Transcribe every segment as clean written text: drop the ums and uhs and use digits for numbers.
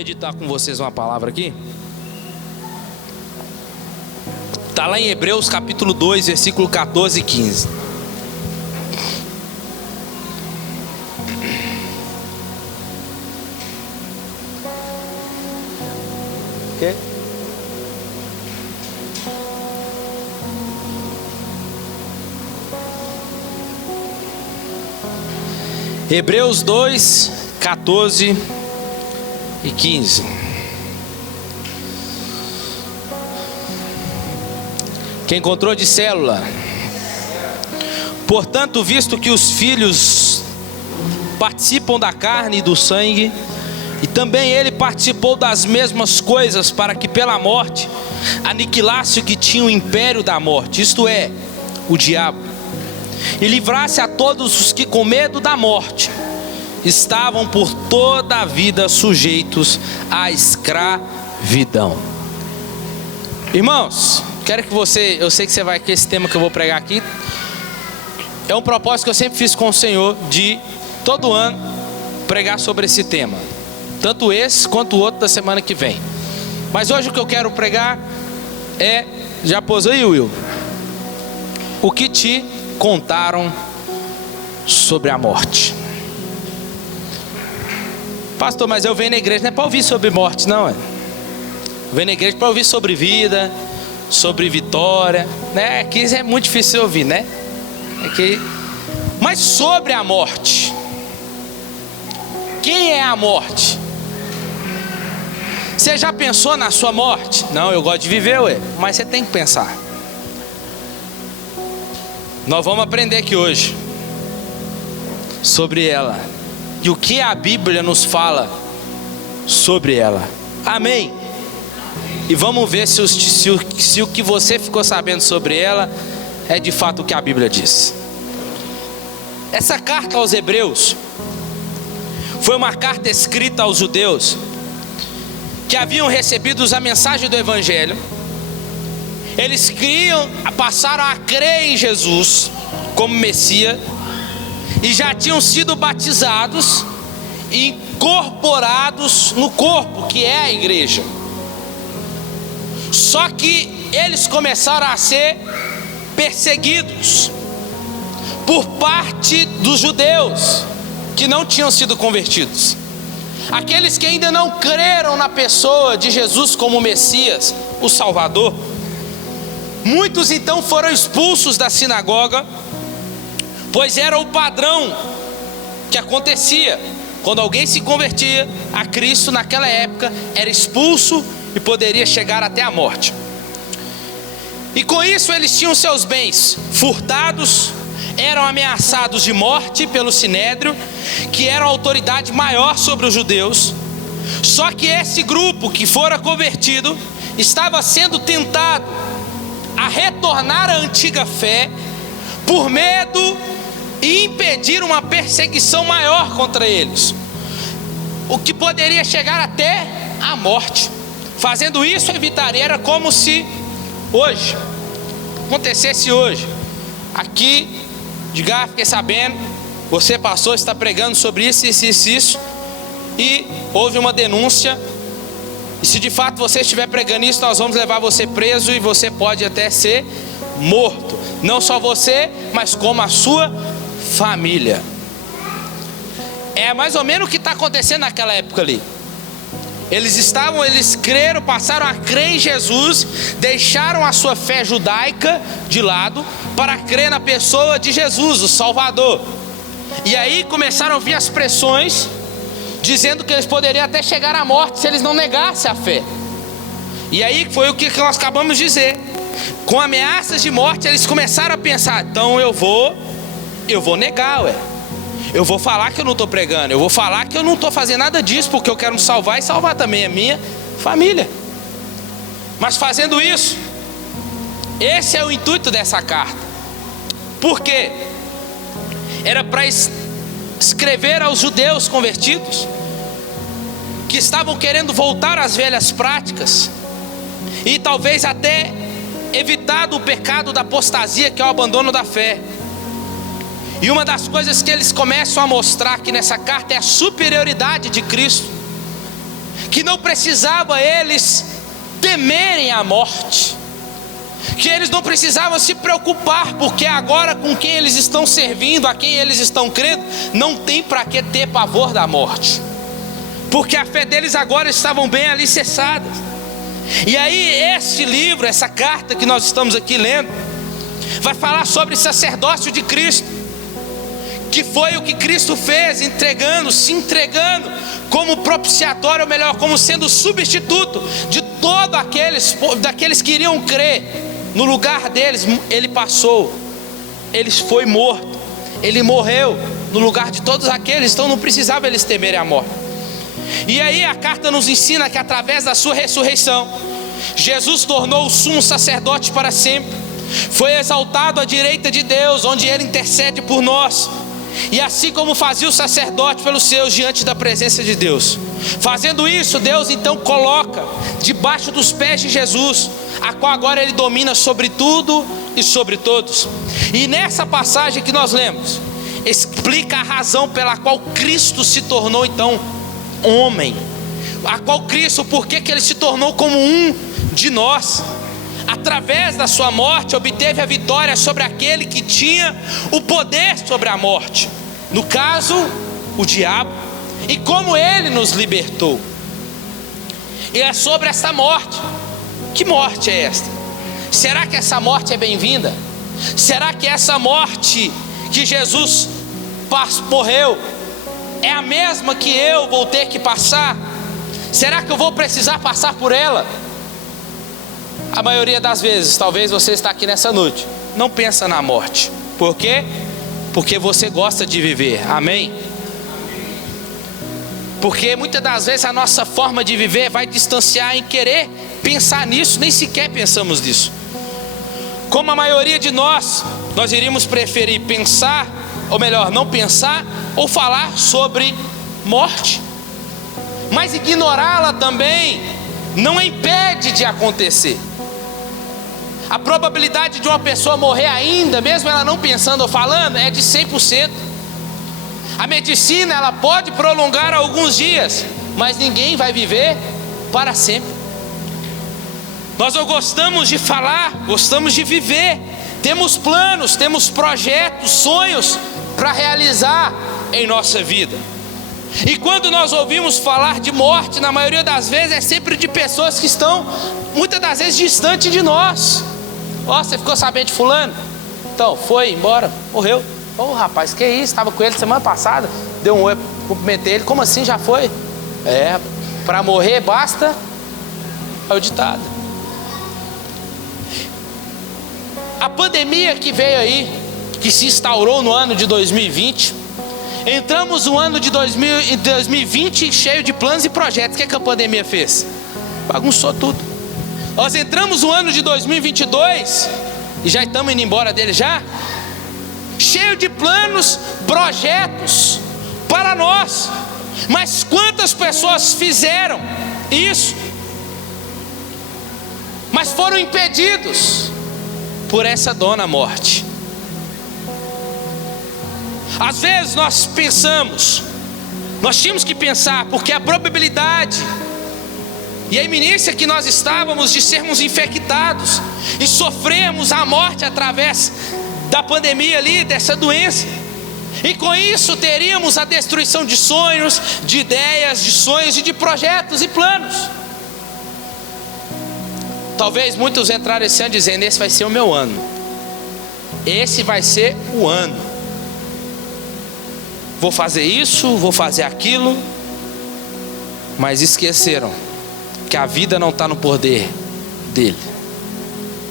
meditar com vocês uma palavra aqui. Está lá em Hebreus capítulo 2, versículo 14 e 15. Okay. Hebreus 2, 14 e 15. Quem encontrou de célula? Portanto, visto que os filhos participam da carne e do sangue, e também ele participou das mesmas coisas, para que pela morte aniquilasse o que tinha o império da morte, isto é, o diabo, e livrasse a todos os que com medo da morte estavam por toda a vida sujeitos à escravidão. Irmãos, quero que você, eu sei que você vai, que esse tema que eu vou pregar aqui é um propósito que eu sempre fiz com o Senhor, de todo ano pregar sobre esse tema, tanto esse quanto o outro da semana que vem. Mas hoje o que eu quero pregar é, já pôs aí, Will? O que te contaram sobre a morte? Pastor, mas eu venho na igreja não é para ouvir sobre morte, não é? Eu venho na igreja para ouvir sobre vida, sobre vitória, né? Aqui é muito difícil ouvir, né? Aqui. Mas sobre a morte, quem é a morte? Você já pensou na sua morte? Não, eu gosto de viver, ué. Mas você tem que pensar. Nós vamos aprender aqui hoje sobre ela e o que a Bíblia nos fala sobre ela. Amém? E vamos ver se o que você ficou sabendo sobre ela é de fato o que a Bíblia diz. Essa carta aos Hebreus foi uma carta escrita aos judeus que haviam recebido a mensagem do Evangelho. Eles passaram a crer em Jesus como Messias e já tinham sido batizados e incorporados no corpo que é a igreja. Só que eles começaram a ser perseguidos por parte dos judeus que não tinham sido convertidos, aqueles que ainda não creram na pessoa de Jesus como Messias, o Salvador. Muitos então foram expulsos da sinagoga, pois era o padrão que acontecia quando alguém se convertia a Cristo naquela época, era expulso e poderia chegar até a morte. E com isso eles tinham seus bens furtados, eram ameaçados de morte pelo Sinédrio, que era a autoridade maior sobre os judeus. Só que esse grupo que fora convertido estava sendo tentado a retornar à antiga fé por medo e impedir uma perseguição maior contra eles, o que poderia chegar até a morte. Fazendo isso evitaria, era como se hoje acontecesse hoje aqui, diga, fiquei sabendo, você pastor está pregando sobre isso, isso, e houve uma denúncia, e se de fato você estiver pregando isso, nós vamos levar você preso e você pode até ser morto, não só você, mas como a sua família. É mais ou menos o que está acontecendo naquela época ali. Eles creram, passaram a crer em Jesus, deixaram a sua fé judaica de lado para crer na pessoa de Jesus, o Salvador. E aí começaram a vir as pressões, dizendo que eles poderiam até chegar à morte se eles não negassem a fé. E aí foi o que nós acabamos de dizer. Com ameaças de morte, eles começaram a pensar: então eu vou negar, ué. Eu vou falar que eu não estou pregando, eu vou falar que eu não estou fazendo nada disso, porque eu quero me salvar e salvar também a minha família. Mas fazendo isso, esse é o intuito dessa carta. Por quê? Era para escrever aos judeus convertidos, que estavam querendo voltar às velhas práticas, e talvez até evitar o pecado da apostasia, que é o abandono da fé. E uma das coisas que eles começam a mostrar aqui nessa carta é a superioridade de Cristo, que não precisava eles temerem a morte, que eles não precisavam se preocupar, porque agora com quem eles estão servindo, a quem eles estão crendo, não tem para que ter pavor da morte, porque a fé deles agora estavam bem alicerçadas. E aí este livro, essa carta que nós estamos aqui lendo, vai falar sobre o sacerdócio de Cristo, que foi o que Cristo fez, se entregando como propiciatório, ou melhor, como sendo substituto de todos daqueles que iriam crer. No lugar deles, ele passou, ele foi morto, ele morreu no lugar de todos aqueles, então não precisava eles temerem a morte. E aí a carta nos ensina que através da sua ressurreição, Jesus tornou o sumo sacerdote para sempre, foi exaltado à direita de Deus, onde ele intercede por nós. E assim como fazia o sacerdote pelos seus diante da presença de Deus, fazendo isso, Deus então coloca debaixo dos pés de Jesus, a qual agora ele domina sobre tudo e sobre todos. E nessa passagem que nós lemos, explica a razão pela qual Cristo se tornou então homem, a qual Cristo, por que ele se tornou como um de nós. Através da sua morte obteve a vitória sobre aquele que tinha o poder sobre a morte, no caso, o diabo, e como ele nos libertou. E é sobre essa morte. Que morte é esta? Será que essa morte é bem-vinda? Será que essa morte que Jesus morreu é a mesma que eu vou ter que passar? Será que eu vou precisar passar por ela? A maioria das vezes, talvez você está aqui nessa noite, não pensa na morte. Por quê? Porque você gosta de viver, amém? Porque muitas das vezes a nossa forma de viver vai distanciar em querer pensar nisso, nem sequer pensamos nisso. Como a maioria de nós iríamos preferir pensar, ou melhor, não pensar, ou falar sobre morte. Mas ignorá-la também não a impede de acontecer. A probabilidade de uma pessoa morrer ainda, mesmo ela não pensando ou falando, é de 100%. A medicina, ela pode prolongar alguns dias, mas ninguém vai viver para sempre. Nós não gostamos de falar, gostamos de viver. Temos planos, temos projetos, sonhos para realizar em nossa vida. E quando nós ouvimos falar de morte, na maioria das vezes é sempre de pessoas que estão, muitas das vezes, distante de nós. Ó, você ficou sabendo de fulano? Então, foi embora, morreu. Ô rapaz, que isso, estava com ele semana passada, deu um oi, cumprimentei ele, como assim, já foi? É, para morrer basta, é o ditado. A pandemia que veio aí, que se instaurou no ano de 2020, entramos no ano de 2020 cheio de planos e projetos. O que a pandemia fez? Bagunçou tudo. Nós entramos no ano de 2022 e já estamos indo embora dele já, cheio de planos, projetos para nós. Mas quantas pessoas fizeram isso, mas foram impedidos por essa dona morte? Às vezes nós pensamos, nós tínhamos que pensar, porque a probabilidade e a iminência que nós estávamos de sermos infectados e sofrermos a morte através da pandemia ali, dessa doença, e com isso teríamos a destruição de sonhos, de ideias, de sonhos e de projetos e planos. Talvez muitos entraram esse ano dizendo: esse vai ser o meu ano, esse vai ser o ano, vou fazer isso, vou fazer aquilo, mas esqueceram que a vida não está no poder dele,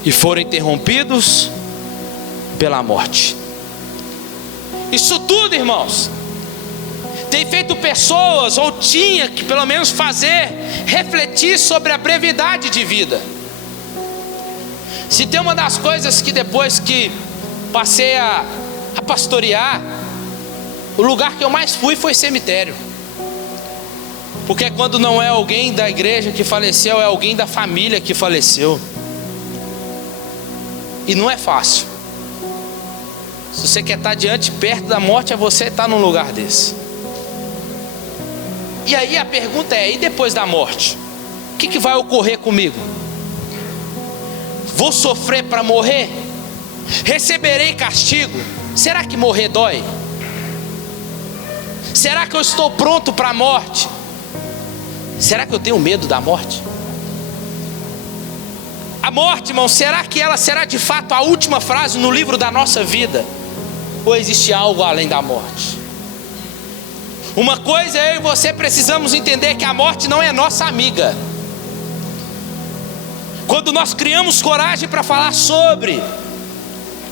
e foram interrompidos pela morte. Isso tudo, irmãos, tem feito pessoas, ou tinha que pelo menos fazer, refletir sobre a brevidade de vida. Se tem uma das coisas que depois que passei a pastorear, o lugar que eu mais fui foi cemitério. Porque quando não é alguém da igreja que faleceu, é alguém da família que faleceu. E não é fácil. Se você quer estar perto da morte, é você estar num lugar desse. E aí a pergunta é: e depois da morte? O que vai ocorrer comigo? Vou sofrer para morrer? Receberei castigo? Será que morrer dói? Será que eu estou pronto para a morte? Será que eu tenho medo da morte? A morte, irmão, será que ela será de fato a última frase no livro da nossa vida? Ou existe algo além da morte? Uma coisa eu e você precisamos entender: que a morte não é nossa amiga. Quando nós criamos coragem para falar sobre,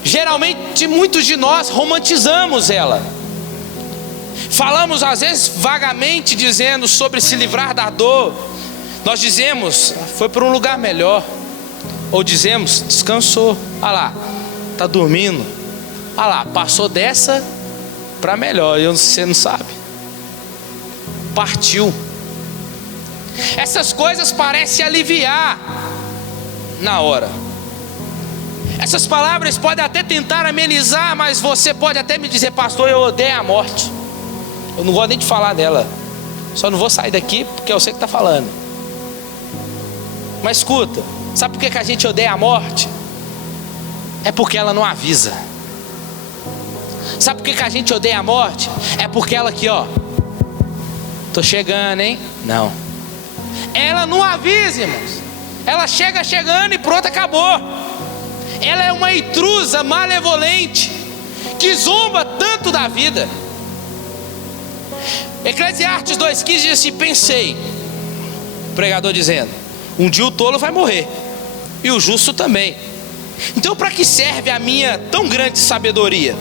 geralmente muitos de nós romantizamos ela. Falamos às vezes vagamente dizendo sobre se livrar da dor. Nós dizemos: foi para um lugar melhor. Ou dizemos: descansou. Olha lá, está dormindo. Olha lá, passou dessa para melhor. Você não sabe. Partiu. Essas coisas parecem aliviar na hora. Essas palavras podem até tentar amenizar, mas você pode até me dizer: pastor, eu odeio a morte. Eu não gosto nem de falar dela. Só não vou sair daqui porque eu sei que está falando. Mas escuta, sabe por que a gente odeia a morte? É porque ela não avisa. Sabe por que a gente odeia a morte? É porque ela aqui, ó, tô chegando, hein? Não. Ela não avisa, irmãos. Ela chega chegando e pronto, acabou. Ela é uma intrusa malevolente que zomba tanto da vida. Eclesiastes 2,15 diz assim: pensei, o pregador dizendo, um dia o tolo vai morrer, e o justo também. Então para que serve a minha tão grande sabedoria?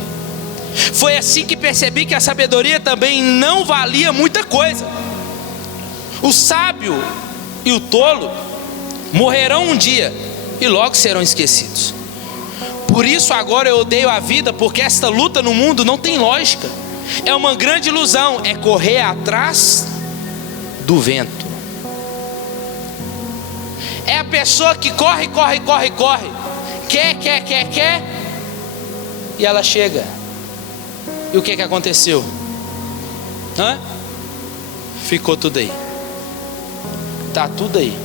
Foi assim que percebi que a sabedoria também não valia muita coisa. O sábio e o tolo morrerão um dia e logo serão esquecidos. Por isso agora eu odeio a vida, porque esta luta no mundo não tem lógica. É uma grande ilusão, é correr atrás do vento. É a pessoa que corre, quer, e ela chega. E o que aconteceu? Ficou tudo aí. Está tudo aí.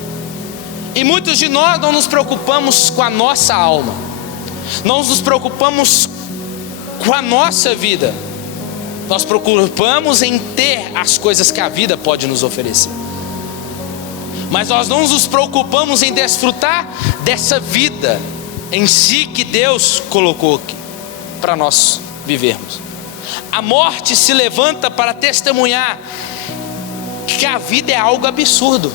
E muitos de nós não nos preocupamos com a nossa alma, não nos preocupamos com a nossa vida. Nós preocupamos em ter as coisas que a vida pode nos oferecer, mas nós não nos preocupamos em desfrutar dessa vida em si que Deus colocou aqui para nós vivermos. A morte se levanta para testemunhar que a vida é algo absurdo,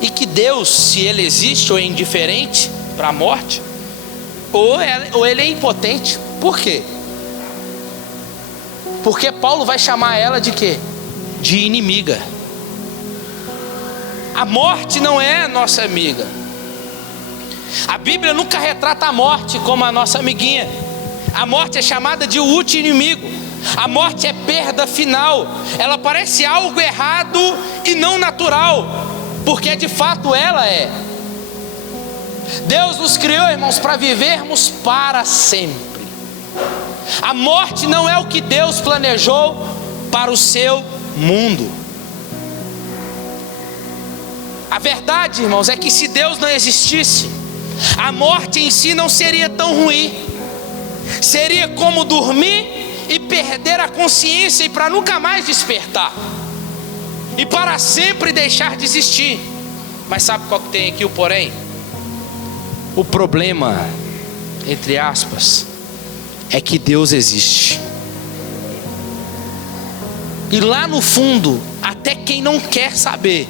e que Deus, se Ele existe, ou é indiferente para a morte, ou Ele é impotente. Por quê? Porque Paulo vai chamar ela de quê? De inimiga. A morte não é nossa amiga. A Bíblia nunca retrata a morte como a nossa amiguinha. A morte é chamada de o último inimigo. A morte é perda final. Ela parece algo errado e não natural, porque de fato ela é. Deus nos criou, irmãos, para vivermos para sempre. A morte não é o que Deus planejou para o seu mundo. A verdade, irmãos, é que se Deus não existisse, a morte em si não seria tão ruim. Seria como dormir e perder a consciência, e para nunca mais despertar, e para sempre deixar de existir. Mas sabe qual que tem aqui o porém? O problema, entre aspas, é que Deus existe. E lá no fundo, até quem não quer saber,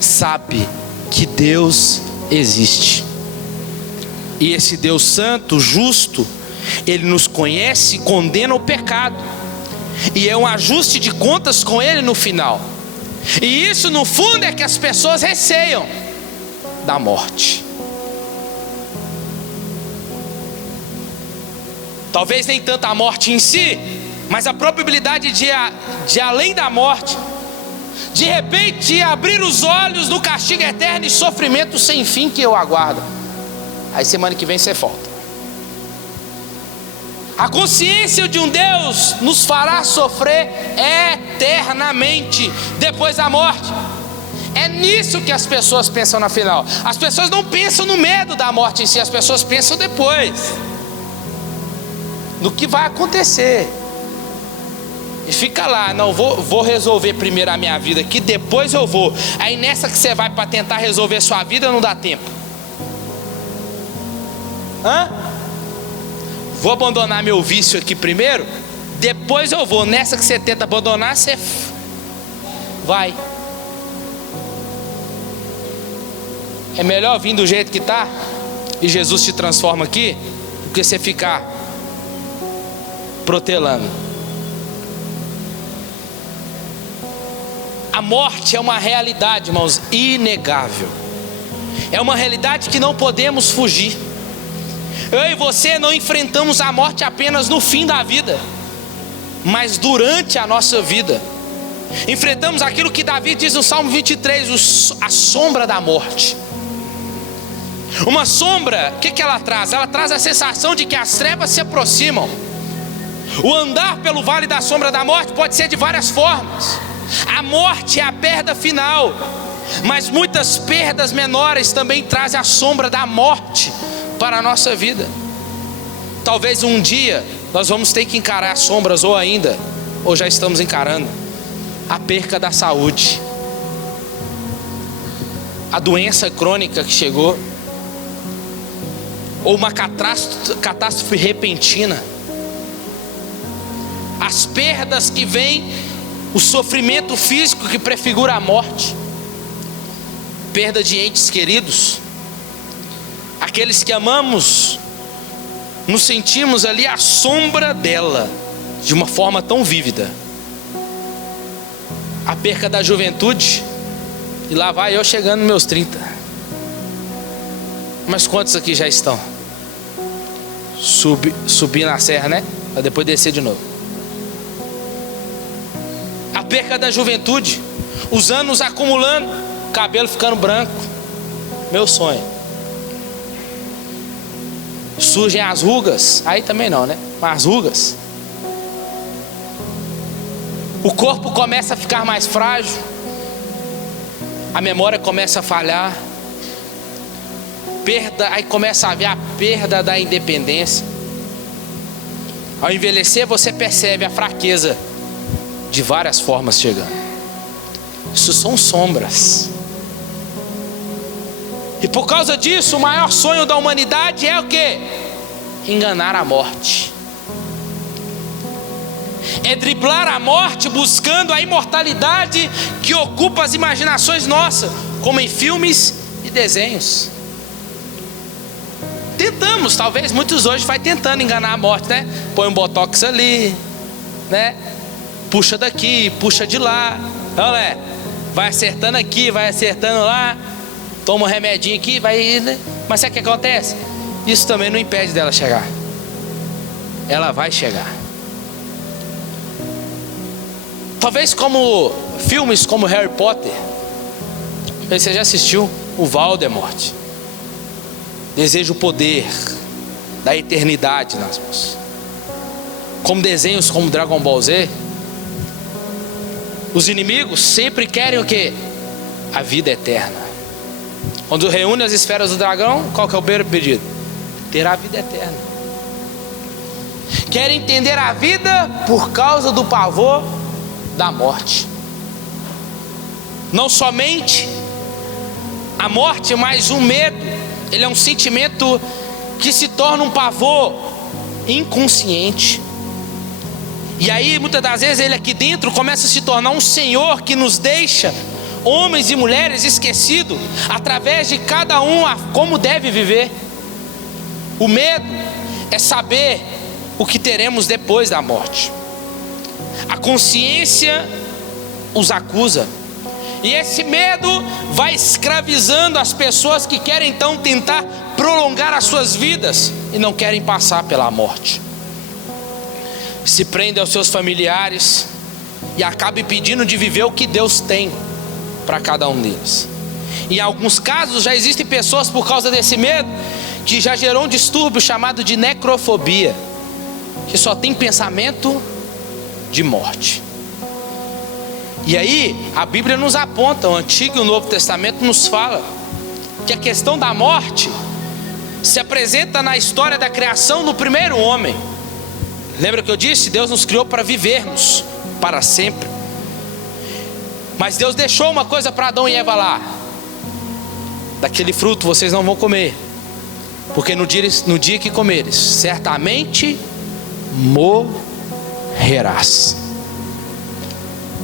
sabe que Deus existe. E esse Deus santo, justo, Ele nos conhece e condena o pecado, e é um ajuste de contas com Ele no final. E isso no fundo é que as pessoas receiam da morte. Talvez nem tanto a morte em si, mas a probabilidade de além da morte, de repente abrir os olhos no castigo eterno e sofrimento sem fim que eu aguardo. Aí semana que vem você volta. A consciência de um Deus nos fará sofrer eternamente depois da morte. É nisso que as pessoas pensam na final. As pessoas não pensam no medo da morte em si, as pessoas pensam depois, no que vai acontecer. E fica lá, não, vou resolver primeiro a minha vida aqui, depois eu vou. Aí nessa que você vai para tentar resolver a sua vida, não dá tempo. Vou abandonar meu vício aqui primeiro, depois eu vou. Nessa que você tenta abandonar, você vai. É melhor vir do jeito que está e Jesus te transforma aqui, do que você ficar protelando. A morte é uma realidade, irmãos, inegável. É uma realidade que não podemos fugir. Eu e você não enfrentamos a morte apenas no fim da vida, mas durante a nossa vida. Enfrentamos aquilo que Davi diz no Salmo 23, a sombra da morte. Uma sombra, o que ela traz? Ela traz a sensação de que as trevas se aproximam. O andar pelo vale da sombra da morte pode ser de várias formas. A morte é a perda final, mas muitas perdas menores também trazem a sombra da morte para a nossa vida. Talvez um dia nós vamos ter que encarar as sombras, ou já estamos encarando, a perca da saúde, a doença crônica que chegou, ou uma catástrofe repentina, as perdas que vêm, o sofrimento físico que prefigura a morte, perda de entes queridos, aqueles que amamos, nos sentimos ali à sombra dela, de uma forma tão vívida. A perca da juventude, e lá vai eu chegando nos meus 30. Mas quantos aqui já estão? Subir na serra, né? Para depois descer de novo. A perca da juventude, os anos acumulando, cabelo ficando branco. Meu sonho. Surgem as rugas, aí também não, né? Mas as rugas. O corpo começa a ficar mais frágil, a memória começa a falhar, aí começa a haver a perda da independência. Ao envelhecer, você percebe a fraqueza de várias formas chegando. Isso são sombras. E por causa disso, o maior sonho da humanidade é o quê? Enganar a morte. É driblar a morte buscando a imortalidade que ocupa as imaginações nossas, como em filmes e desenhos. Tentamos, talvez muitos hoje vai tentando enganar a morte, né? Põe um botox ali, né? Puxa daqui, puxa de lá. Olha, vai acertando aqui, vai acertando lá. Toma um remedinho aqui, vai, né? Mas sabe o que acontece? Isso também não impede dela chegar. Ela vai chegar. Talvez como filmes como Harry Potter. Você já assistiu o Voldemort? Deseja o poder da eternidade nas mãos. Como desenhos como Dragon Ball Z. Os inimigos sempre querem o quê? A vida eterna. Quando reúne as esferas do dragão, qual que é o primeiro pedido? Ter a vida eterna. Querem entender a vida por causa do pavor da morte. Não somente a morte, mas o medo. Ele é um sentimento que se torna um pavor inconsciente. E aí muitas das vezes ele aqui dentro começa a se tornar um senhor que nos deixa, homens e mulheres, esquecidos através de cada um a como deve viver. O medo é saber o que teremos depois da morte. A consciência os acusa. E esse medo vai escravizando as pessoas que querem então tentar prolongar as suas vidas e não querem passar pela morte. Se prendem aos seus familiares e acabam impedindo de viver o que Deus tem para cada um deles. Em alguns casos já existem pessoas, por causa desse medo, que já gerou um distúrbio chamado de necrofobia. que só tem pensamento de morte. E aí a Bíblia nos aponta, o Antigo e o Novo Testamento nos fala que a questão da morte se apresenta na história da criação no primeiro homem. Lembra que eu disse? Deus nos criou para vivermos para sempre. Mas Deus deixou uma coisa para Adão e Eva lá: daquele fruto vocês não vão comer, porque no dia que comeres, certamente morrerás.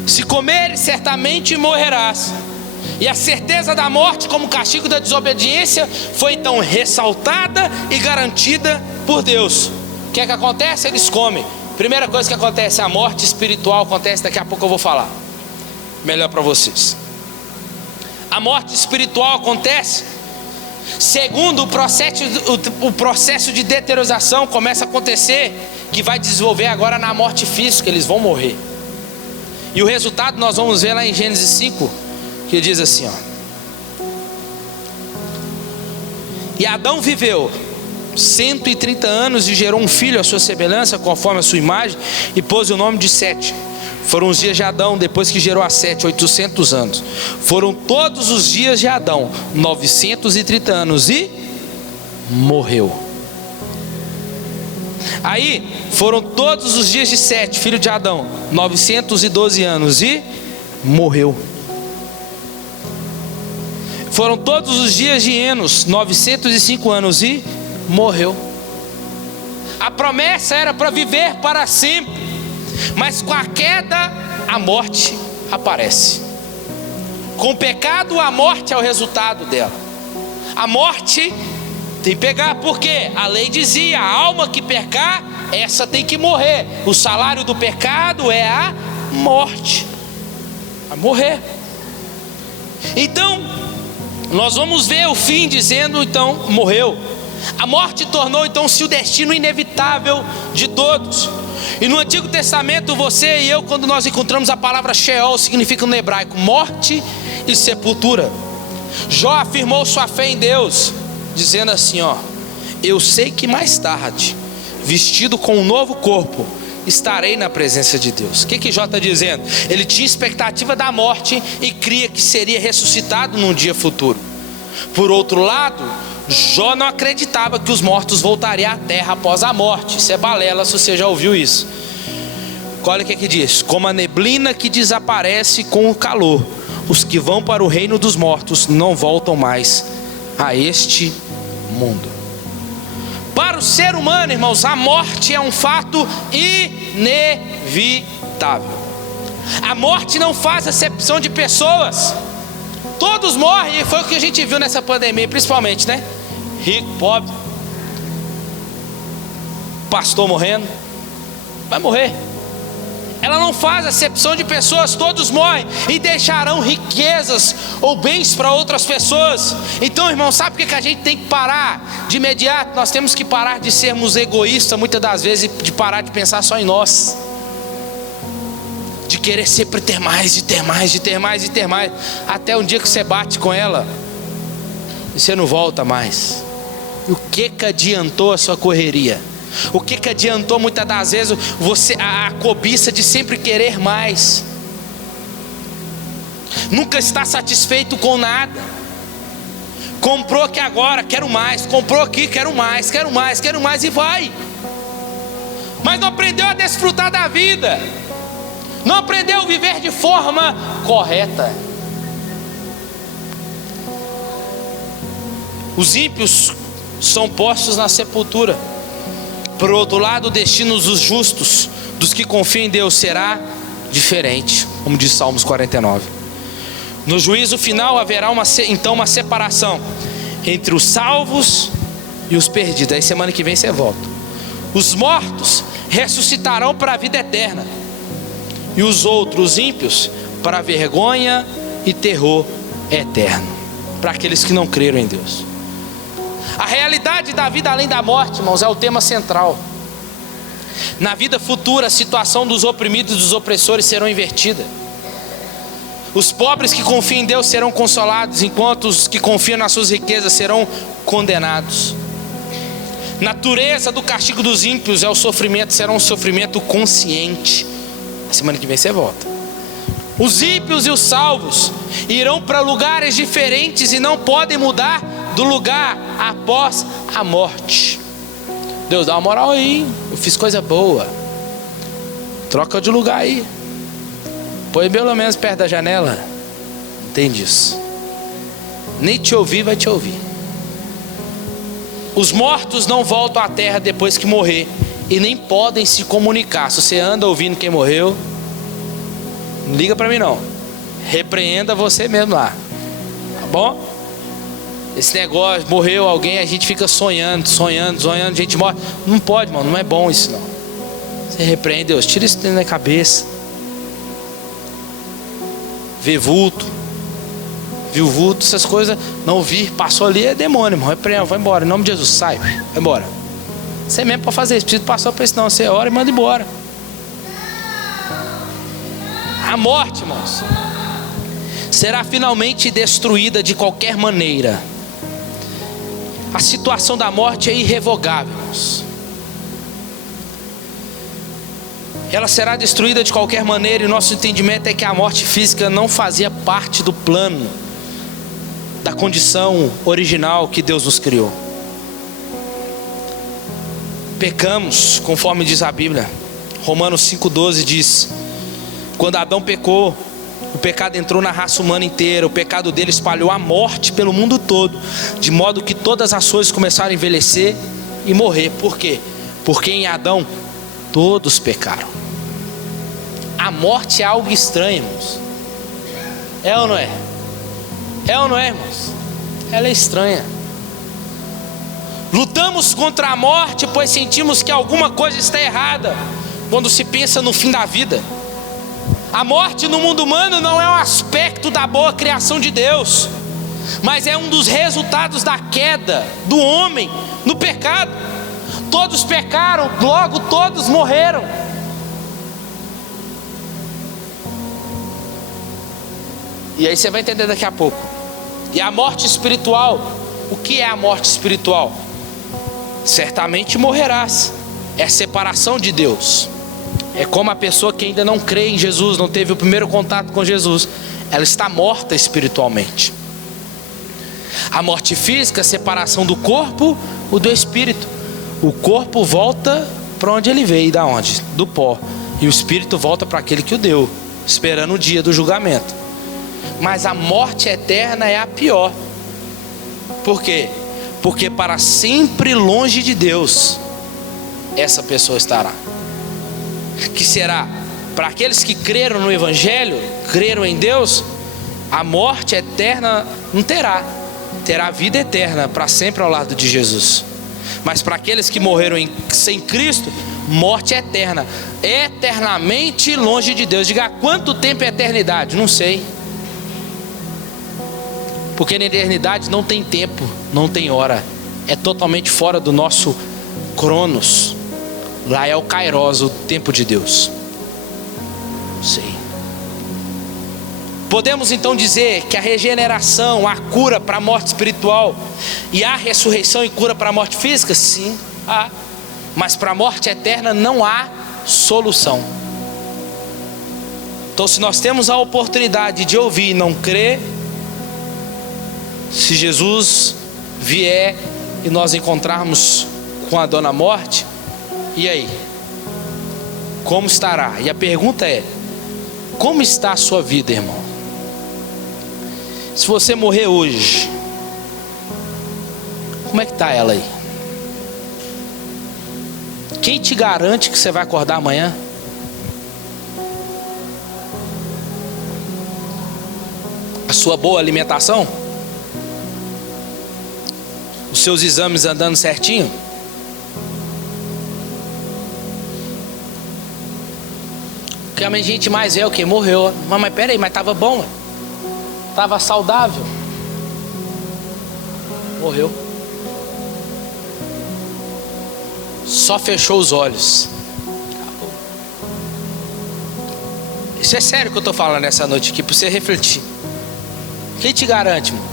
Se comeres, certamente morrerás. E a certeza da morte como castigo da desobediência foi então ressaltada e garantida por Deus. O que é que acontece? Eles comem. Primeira coisa que acontece, a morte espiritual acontece, daqui a pouco eu vou falar melhor para vocês. A morte espiritual acontece segundo o processo de deteriorização começa a acontecer, que vai desenvolver agora na morte física. Eles vão morrer. E o resultado nós vamos ver lá em Gênesis 5, que diz assim, ó: e Adão viveu 130 anos e gerou um filho à sua semelhança, conforme a sua imagem, e pôs o nome de Sete. Foram os dias de Adão, depois que gerou a Sete, 800 anos. Foram todos os dias de Adão 930 anos e morreu. Aí foram todos os dias de Sete, filho de Adão, 912 anos e morreu. Foram todos os dias de Enos, 905 anos e morreu. A promessa era para viver para sempre, mas com a queda a morte aparece. Com o pecado a morte é o resultado dela. A morte tem que pegar, porque a lei dizia: a alma que pecar, essa tem que morrer. O salário do pecado é a morte, a morrer. Então nós vamos ver o fim dizendo, então, morreu. A morte tornou então-se o destino inevitável de todos. E no Antigo Testamento, você e eu, quando nós encontramos a palavra Sheol, significa no hebraico morte e sepultura. Jó afirmou sua fé em Deus, dizendo assim, ó: eu sei que mais tarde, vestido com um novo corpo, estarei na presença de Deus. O que Jó está dizendo? Ele tinha expectativa da morte e cria que seria ressuscitado num dia futuro. Por outro lado, Jó não acreditava que os mortos voltariam à terra após a morte. Isso é balela, se você já ouviu isso. Olha o que diz: como a neblina que desaparece com o calor, os que vão para o reino dos mortos não voltam mais a este mundo. Para o ser humano, irmãos, a morte é um fato inevitável. A morte não faz acepção de pessoas. Todos morrem, e foi o que a gente viu nessa pandemia, principalmente, né? Rico, pobre, pastor morrendo, vai morrer. Ela não faz acepção de pessoas, todos morrem e deixarão riquezas ou bens para outras pessoas. Então, irmão, sabe o que a gente tem que parar de imediato? Nós temos que parar de sermos egoístas muitas das vezes, e de parar de pensar só em nós, de querer sempre ter mais, de ter mais, de ter mais, de ter mais, até um dia que você bate com ela e você não volta mais. E o que adiantou a sua correria? O que adiantou muitas das vezes você, a cobiça de sempre querer mais? Nunca está satisfeito com nada. Comprou aqui agora, quero mais. Comprou aqui, quero mais, quero mais, quero mais, e vai. Mas não aprendeu a desfrutar da vida, não aprendeu a viver de forma correta. Os ímpios são postos na sepultura. Por outro lado, o destino dos justos, dos que confiam em Deus, será diferente, como diz Salmos 49. No juízo final haverá então uma separação entre os salvos e os perdidos. Aí semana que vem você volta. Os mortos ressuscitarão para a vida eterna, e os outros ímpios para a vergonha e terror eterno, para aqueles que não creram em Deus. A realidade da vida além da morte, irmãos, é o tema central. Na vida futura, a situação dos oprimidos e dos opressores serão invertida. Os pobres que confiam em Deus serão consolados, enquanto os que confiam nas suas riquezas serão condenados. Natureza do castigo dos ímpios é o sofrimento, será um sofrimento consciente. Na semana que vem você volta. Os ímpios e os salvos irão para lugares diferentes e não podem mudar do lugar após a morte. Deus, dá uma moral aí, eu fiz coisa boa, troca de lugar aí, põe pelo menos perto da janela. Não tem disso. Nem te ouvir vai te ouvir. Os mortos não voltam à terra depois que morrer e nem podem se comunicar. Se você anda ouvindo quem morreu, não liga para mim não, repreenda você mesmo lá, tá bom? Esse negócio, morreu alguém, a gente fica sonhando, a gente morre. Não pode, mano, não é bom isso não. Você repreende, Deus, tira isso dentro da cabeça. Vê vulto, viu vulto, essas coisas, não vir, passou ali, é demônio, irmão, repreende, vai embora, em nome de Jesus, sai, vai embora. Você mesmo pode fazer isso, precisa passar por isso não, você ora e manda embora. A morte, irmãos, será finalmente destruída de qualquer maneira. A situação da morte é irrevogável, irmãos. Ela será destruída de qualquer maneira, e o nosso entendimento é que a morte física não fazia parte do plano, da condição original que Deus nos criou. Pecamos, conforme diz a Bíblia. Romanos 5,12 diz: quando Adão pecou, o pecado entrou na raça humana inteira. O pecado dele espalhou a morte pelo mundo todo, de modo que todas as coisas começaram a envelhecer e morrer. Por quê? Porque em Adão todos pecaram. A morte é algo estranho, irmãos. É ou não é? É ou não é, irmãos? Ela é estranha. Lutamos contra a morte, pois sentimos que alguma coisa está errada quando se pensa no fim da vida. A morte no mundo humano não é um aspecto da boa criação de Deus, mas é um dos resultados da queda do homem no pecado. Todos pecaram, logo todos morreram. E aí você vai entender daqui a pouco. E a morte espiritual, o que é a morte espiritual? Certamente morrerás. É a separação de Deus. É como a pessoa que ainda não crê em Jesus, não teve o primeiro contato com Jesus, ela está morta espiritualmente. A morte física, a separação do corpo ou do espírito. O corpo volta para onde ele veio, da onde? Do pó. E o espírito volta para aquele que o deu, esperando o dia do julgamento. Mas a morte eterna é a pior. Por quê? Porque para sempre longe de Deus essa pessoa estará. Que será para aqueles que creram no Evangelho, creram em Deus, a morte eterna não terá. Terá vida eterna para sempre ao lado de Jesus. Mas para aqueles que morreram sem Cristo, morte eterna, eternamente longe de Deus. Diga, quanto tempo é eternidade? Não sei. Porque na eternidade não tem tempo, não tem hora. É totalmente fora do nosso cronos. Lá é o kairos, o tempo de Deus. Não sei. Podemos então dizer que a regeneração, a cura para a morte espiritual e a ressurreição e cura para a morte física? Sim, há. Mas para a morte eterna não há solução. Então, se nós temos a oportunidade de ouvir e não crer, se Jesus vier e nós encontrarmos com a dona morte, e aí? Como estará? E a pergunta é: como está a sua vida, irmão? Se você morrer hoje, como é que está ela aí? Quem te garante que você vai acordar amanhã? A sua boa alimentação? Os seus exames andando certinho? Porque a gente mais é o que? Morreu. Mas peraí, mas estava bom, estava saudável. Morreu. Só fechou os olhos. Acabou. Isso é sério que eu estou falando nessa noite aqui, para você refletir. Quem te garante, mano,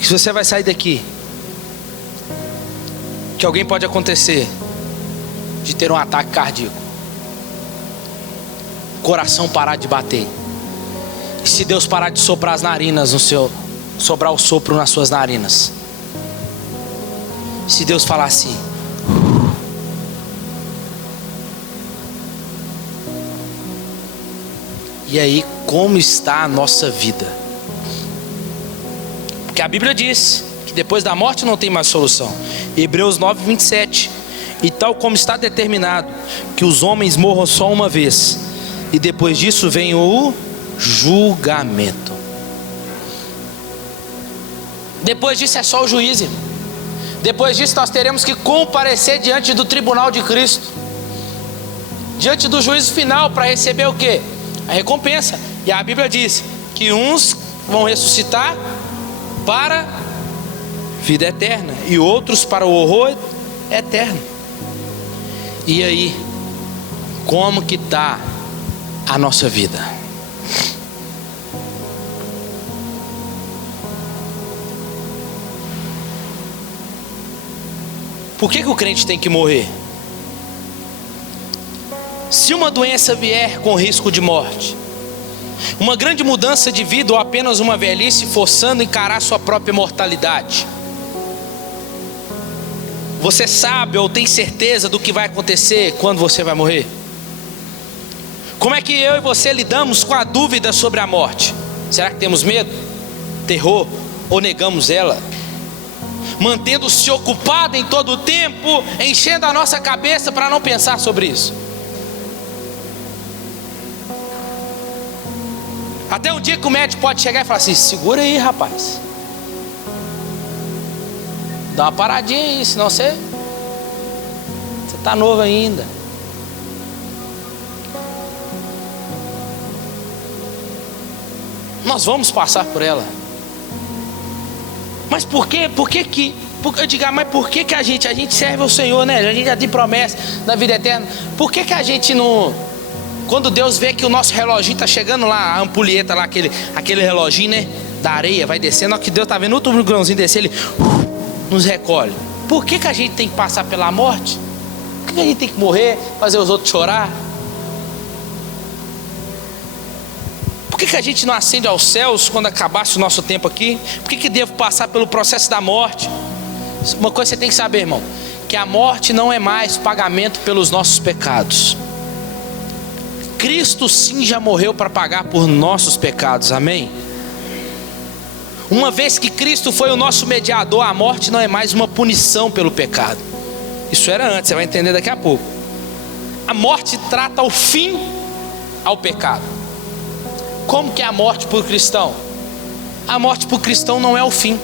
que você vai sair daqui que alguém pode acontecer de ter um ataque cardíaco, coração parar de bater, e se Deus parar de soprar as narinas no seu, sobrar o sopro nas suas narinas, se Deus falar assim, e aí como está a nossa vida? Porque a Bíblia diz que depois da morte não tem mais solução. Hebreus 9:27. E tal como está determinado que os homens morram só uma vez, e depois disso vem o julgamento. Depois disso é só o juízo, irmão. Depois disso nós teremos que comparecer diante do tribunal de Cristo, diante do juízo final, para receber o quê? A recompensa. E a Bíblia diz que uns vão ressuscitar para vida eterna e outros para o horror eterno. E aí, como que está a nossa vida? Por que o crente tem que morrer? Se uma doença vier com risco de morte, uma grande mudança de vida ou apenas uma velhice forçando a encarar sua própria mortalidade, você sabe ou tem certeza do que vai acontecer quando você vai morrer? Como é que eu e você lidamos com a dúvida sobre a morte? Será que temos medo, terror ou negamos ela? Mantendo-se ocupado em todo o tempo, enchendo a nossa cabeça para não pensar sobre isso. Até um dia que o médico pode chegar e falar assim: segura aí, rapaz, dá uma paradinha aí, senão você está novo ainda. Nós vamos passar por ela. Mas por que eu digo, mas por que a gente serve ao Senhor, né? A gente já tem promessa da vida eterna. Por que a gente não, quando Deus vê que o nosso reloginho está chegando lá, a ampulheta lá, aquele reloginho, né, da areia vai descendo, ó, que Deus está vendo o último grãozinho descer, Ele nos recolhe. Por que a gente tem que passar pela morte? Por que a gente tem que morrer, fazer os outros chorar? Por que a gente não ascende aos céus quando acabasse o nosso tempo aqui? Por que devo passar pelo processo da morte? Uma coisa você tem que saber, irmão, que a morte não é mais pagamento pelos nossos pecados. Cristo sim já morreu para pagar por nossos pecados, amém? Uma vez que Cristo foi o nosso mediador, a morte não é mais uma punição pelo pecado. Isso era antes, você vai entender daqui a pouco. A morte trata o fim ao pecado. Como que é a morte para o cristão? A morte para o cristão não é o fim.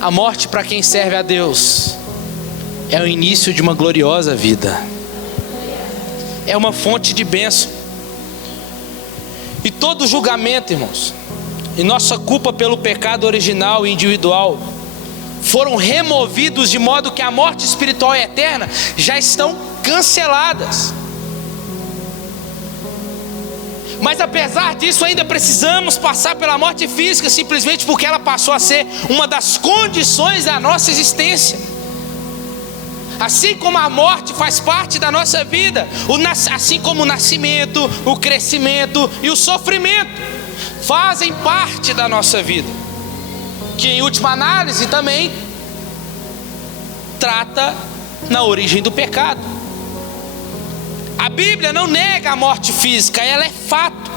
A morte para quem serve a Deus é o início de uma gloriosa vida. É uma fonte de bênção. E todo julgamento, irmãos, e nossa culpa pelo pecado original e individual foram removidos de modo que a morte espiritual e eterna já estão canceladas. Mas apesar disso ainda precisamos passar pela morte física, simplesmente porque ela passou a ser uma das condições da nossa existência. Assim como a morte faz parte da nossa vida, assim como o nascimento, o crescimento e o sofrimento fazem parte da nossa vida, que em última análise também trata na origem do pecado. A Bíblia não nega a morte física, ela é fato,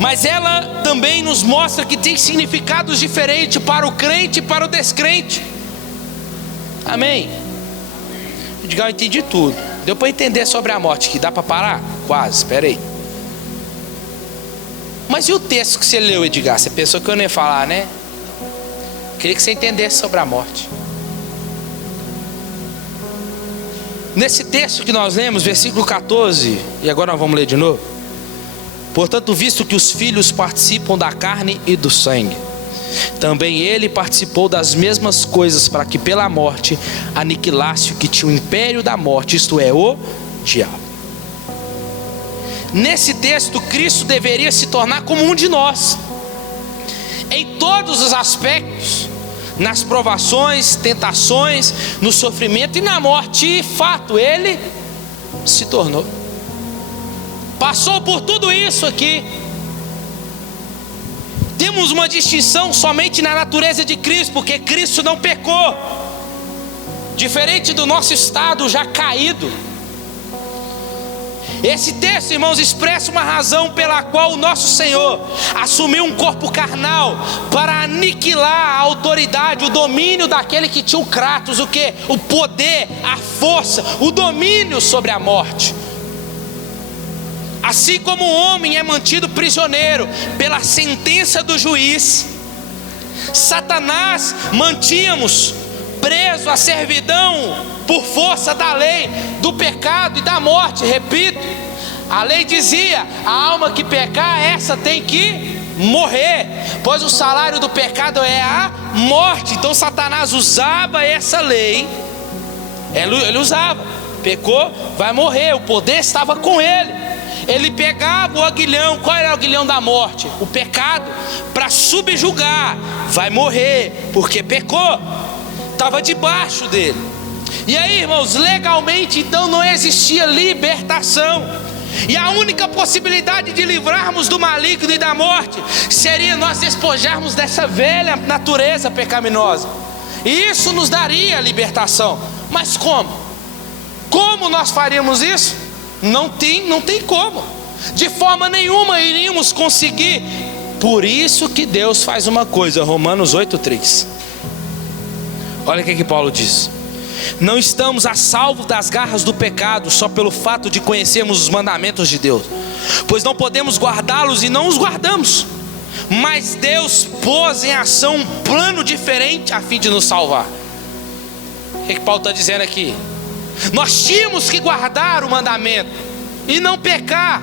mas ela também nos mostra que tem significados diferentes para o crente e para o descrente. Amém? Eu entendi tudo. Deu para entender sobre a morte, que dá para parar? Quase, espera aí. Mas e o texto que você leu, Edgar? Você pensou que eu não ia falar, né? Queria que você entendesse sobre a morte. Nesse texto que nós lemos, versículo 14, e agora nós vamos ler de novo. Portanto, visto que os filhos participam da carne e do sangue, também ele participou das mesmas coisas, para que pela morte aniquilasse o que tinha o império da morte, isto é, o diabo. Nesse texto, Cristo deveria se tornar como um de nós, em todos os aspectos, nas provações, tentações, no sofrimento e na morte. E fato, ele se tornou. Passou por tudo isso aqui. Temos uma distinção somente na natureza de Cristo, porque Cristo não pecou, diferente do nosso estado já caído. Esse texto, irmãos, expressa uma razão pela qual o nosso Senhor assumiu um corpo carnal para aniquilar a autoridade, o domínio daquele que tinha o Kratos, o quê? O poder, a força, o domínio sobre a morte. Assim como o homem é mantido prisioneiro pela sentença do juiz, Satanás mantínhamos preso à servidão por força da lei, do pecado e da morte. Repito, a lei dizia: a alma que pecar, essa tem que morrer, pois o salário do pecado é a morte. Então Satanás usava essa lei, ele usava, pecou, vai morrer, o poder estava com ele. Ele pegava o aguilhão. Qual era o aguilhão da morte? O pecado, para subjugar. Vai morrer, porque pecou, estava debaixo dele. E aí, irmãos, legalmente então não existia libertação. E a única possibilidade de livrarmos do maligno e da morte seria nós despojarmos dessa velha natureza pecaminosa. E isso nos daria libertação. Mas como? Como nós faríamos isso? Não tem como. De forma nenhuma iríamos conseguir. Por isso que Deus faz uma coisa. Romanos 8:3. Olha o que Paulo diz: não estamos a salvo das garras do pecado só pelo fato de conhecermos os mandamentos de Deus, pois não podemos guardá-los e não os guardamos. Mas Deus pôs em ação um plano diferente a fim de nos salvar. O que Paulo está dizendo aqui? Nós tínhamos que guardar o mandamento e não pecar.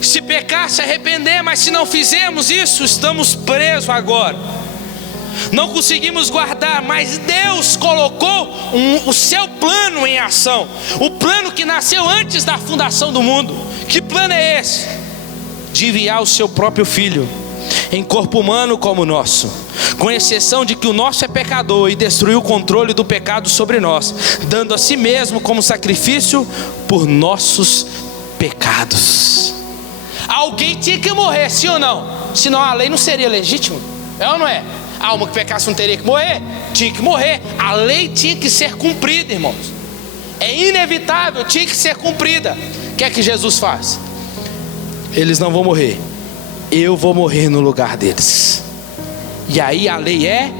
Se pecar, se arrepender, mas se não fizermos isso, estamos presos agora. Não conseguimos guardar, mas Deus colocou o seu plano em ação. O plano que nasceu antes da fundação do mundo. Que plano é esse? De enviar o seu próprio Filho em corpo humano como o nosso, com exceção de que o nosso é pecador, e destruiu o controle do pecado sobre nós, dando a si mesmo como sacrifício por nossos pecados. Alguém tinha que morrer, sim ou não? Senão a lei não seria legítima. É ou não é? A alma que pecasse não teria que morrer? Tinha que morrer. A lei tinha que ser cumprida, irmãos. É inevitável, tinha que ser cumprida. O que é que Jesus faz? Eles não vão morrer, eu vou morrer no lugar deles. E aí a lei é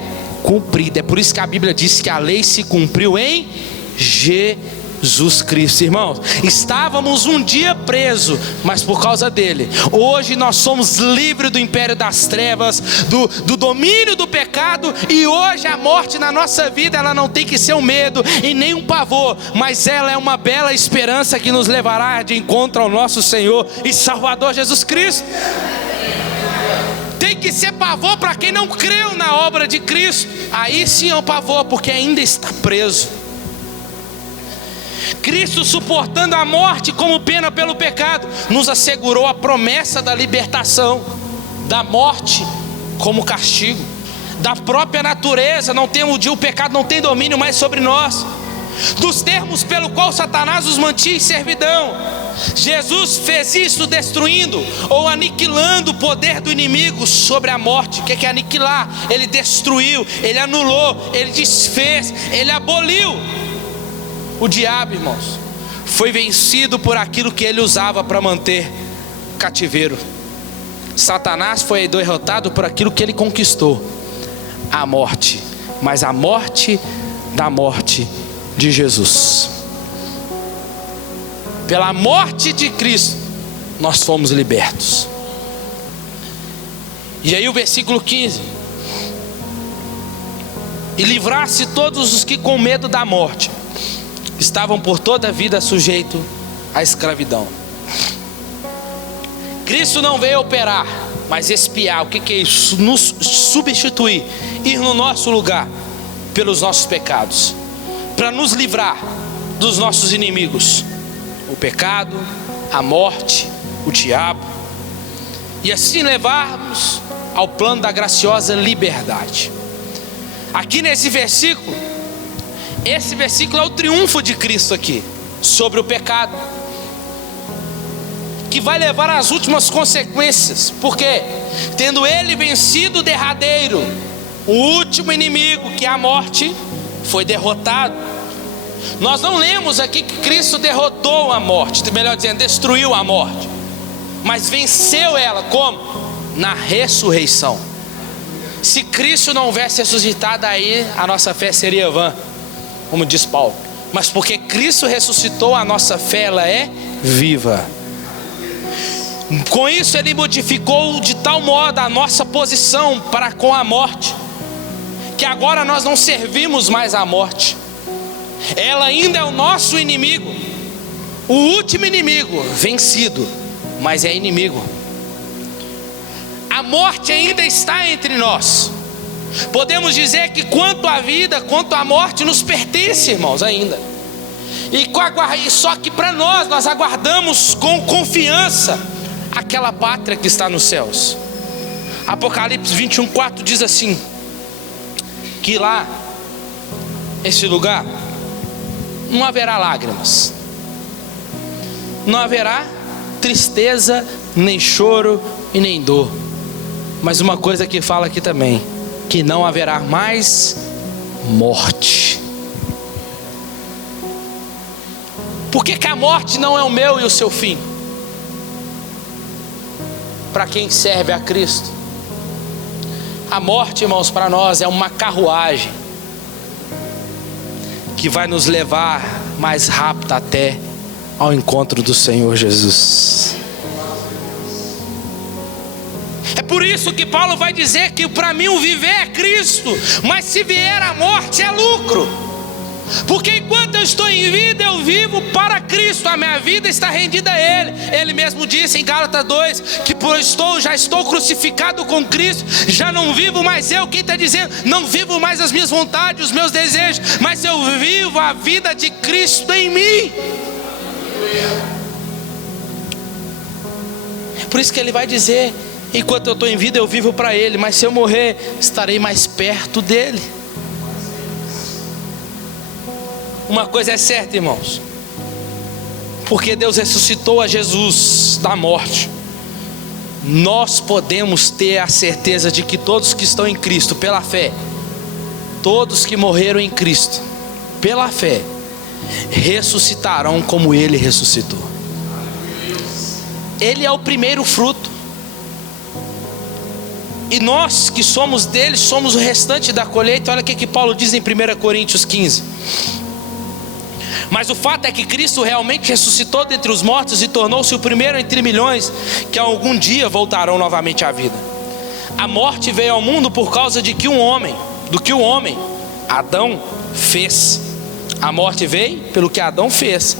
cumprida. É por isso que a Bíblia diz que a lei se cumpriu em Jesus Cristo. Irmãos, estávamos um dia presos, mas por causa dele, hoje nós somos livres do império das trevas, do domínio do pecado. E hoje a morte na nossa vida, ela não tem que ser um medo e nem um pavor, mas ela é uma bela esperança que nos levará de encontro ao nosso Senhor e Salvador Jesus Cristo. Tem que ser pavor para quem não creu na obra de Cristo. Aí sim é um pavor, porque ainda está preso. Cristo, suportando a morte como pena pelo pecado, nos assegurou a promessa da libertação da morte como castigo, da própria natureza. Não tem, o pecado não tem domínio mais sobre nós, dos termos pelo qual Satanás nos mantinha em servidão. Jesus fez isso destruindo ou aniquilando o poder do inimigo sobre a morte. O que é aniquilar? Ele destruiu, ele anulou, ele desfez, ele aboliu. O diabo, irmãos, foi vencido por aquilo que ele usava para manter cativeiro. Satanás foi derrotado por aquilo que ele conquistou, a morte. Mas a morte da morte de Jesus, pela morte de Cristo, nós fomos libertos. E aí o versículo 15: e livrar-se todos os que com medo da morte estavam por toda a vida sujeitos à escravidão. Cristo não veio operar, mas expiar. O que é isso? Nos substituir, ir no nosso lugar pelos nossos pecados, para nos livrar dos nossos inimigos, o pecado, a morte, o diabo, e assim levarmos ao plano da graciosa liberdade. aqui nesse versículo, esse versículo é o triunfo de Cristo aqui sobre o pecado, que vai levar às últimas consequências. Porque tendo ele vencido o derradeiro, o último inimigo, que é a morte, foi derrotado. Nós não lemos aqui que Cristo derrotou a morte, melhor dizendo, destruiu a morte, mas venceu ela. Como? Na ressurreição. Se Cristo não houvesse ressuscitado, aí a nossa fé seria vã, como diz Paulo. Mas porque Cristo ressuscitou, a nossa fé ela é viva. Com isso ele modificou de tal modo a nossa posição para com a morte, que agora nós não servimos mais à morte. Ela ainda é o nosso inimigo, o último inimigo vencido, mas é inimigo. A morte ainda está entre nós. Podemos dizer que quanto à vida, quanto à morte nos pertence, irmãos, ainda. E só que para nós aguardamos com confiança aquela pátria que está nos céus. Apocalipse 21:4 diz assim, que lá, esse lugar, não haverá lágrimas, não haverá tristeza, nem choro e nem dor. Mas uma coisa que fala aqui também, que não haverá mais morte. Por que a morte não é o meu e o seu fim? Para quem serve a Cristo, a morte, irmãos, para nós é uma carruagem que vai nos levar mais rápido até ao encontro do Senhor Jesus. É por isso que Paulo vai dizer que para mim o viver é Cristo, mas se vier a morte é lucro. Porque enquanto eu estou em vida, eu vivo para Cristo, a minha vida está rendida a Ele. Ele mesmo disse em Gálatas 2, que já estou crucificado com Cristo, já não vivo mais eu. Quem está dizendo? Não vivo mais as minhas vontades, os meus desejos, mas eu vivo a vida de Cristo em mim. É por isso que ele vai dizer, enquanto eu estou em vida eu vivo para Ele, mas se eu morrer, estarei mais perto dEle. Uma coisa é certa, irmãos, porque Deus ressuscitou a Jesus da morte, nós podemos ter a certeza de que todos que estão em Cristo pela fé, todos que morreram em Cristo pela fé, ressuscitarão como Ele ressuscitou. Ele é o primeiro fruto, e nós que somos dele, somos o restante da colheita. Olha o que Paulo diz em 1 Coríntios 15. Mas o fato é que Cristo realmente ressuscitou dentre os mortos e tornou-se o primeiro entre milhões que algum dia voltarão novamente à vida. A morte veio ao mundo por causa do que o homem, Adão, fez. A morte veio pelo que Adão fez.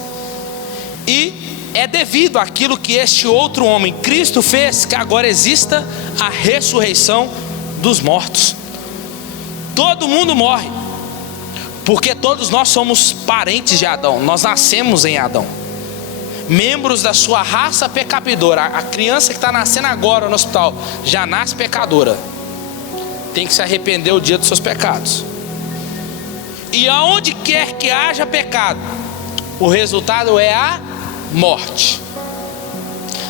E é devido àquilo que este outro homem, Cristo, fez, que agora exista a ressurreição dos mortos. Todo mundo morre, porque todos nós somos parentes de Adão, nós nascemos em Adão, membros da sua raça pecadora. A criança que está nascendo agora no hospital já nasce pecadora, tem que se arrepender o dia dos seus pecados. E aonde quer que haja pecado, o resultado é a morte.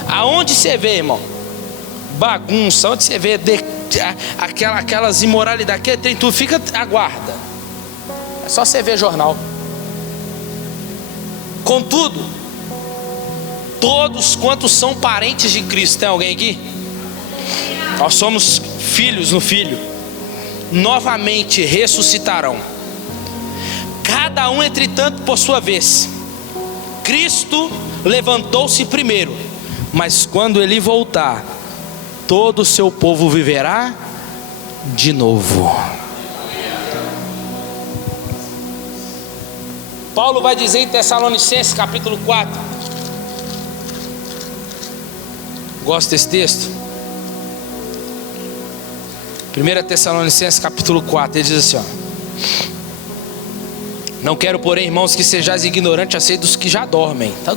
Aonde você vê, irmão, bagunça, onde você vê aquelas imoralidades, aquele tem tudo, aguarda. É só você ver jornal. Contudo, todos quantos são parentes de Cristo, tem alguém aqui? Nós somos filhos no Filho, novamente ressuscitarão, cada um entretanto por sua vez. Cristo levantou-se primeiro, mas quando Ele voltar, todo o seu povo viverá de novo. Paulo vai dizer em Tessalonicenses capítulo 4, gosto desse texto, 1 Tessalonicenses capítulo 4, ele diz assim, ó: não quero, porém, irmãos, que sejais ignorantes acerca dos que já dormem. Então,